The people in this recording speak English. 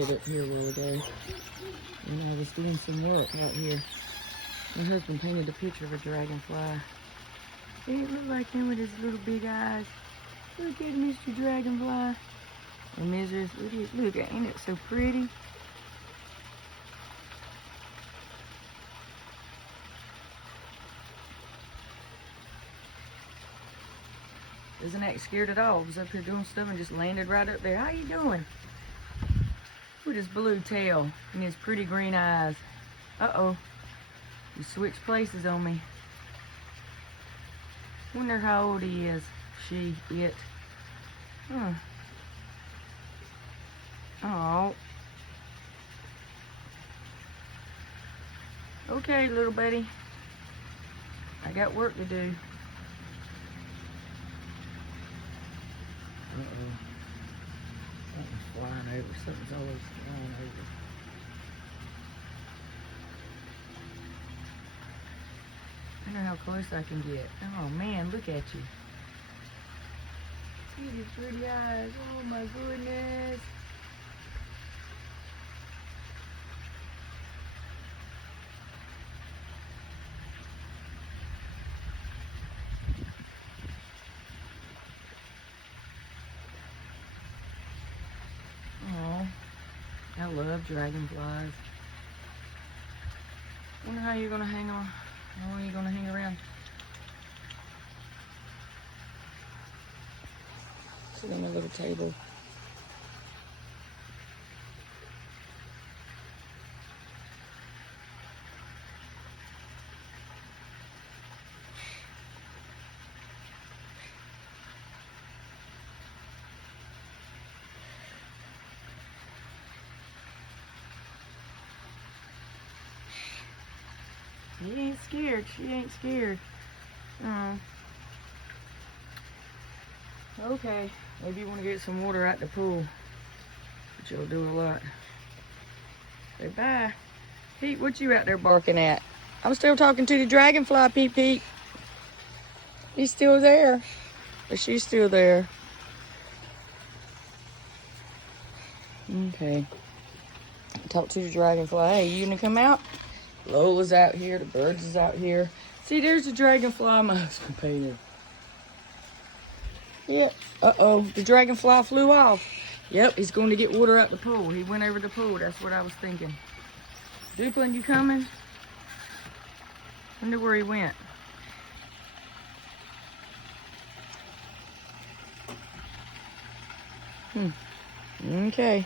Up here a while ago, and I was doing some work out here. My husband painted a picture of a dragonfly. Didn't it look like him with his little big eyes? Look at Mr. Dragonfly. And Mrs. Look, ain't it so pretty? Doesn't act scared at all. Was up here doing stuff and just landed right up there. How you doing? With his blue tail and his pretty green eyes. Uh-oh. He switched places on me. Wonder how old he is. She, it. Oh. Okay, little buddy. I got work to do. Uh-oh. Something's flying over. Something's always flying over. I wonder how close I can get. Oh man, look at you. See these pretty eyes. Oh my goodness. Oh, I love dragonflies. Wonder how you're gonna hang on. How long are you gonna hang around? Sit on a little table. He ain't scared. She ain't scared. Oh. Okay. Maybe you want to get some water out the pool. Which you'll do a lot. Say bye. Pete, what you out there barking at? I'm still talking to the dragonfly, Pete. He's still there. But she's still there. Okay. Talk to the dragonfly. Hey, you gonna come out? Lola's out here. The birds is out here. See, there's the dragonfly my husband painted. Yeah. Uh-oh. The dragonfly flew off. Yep, he's going to get water out the pool. He went over the pool. That's what I was thinking. Duplin, you coming? Wonder where he went. Okay.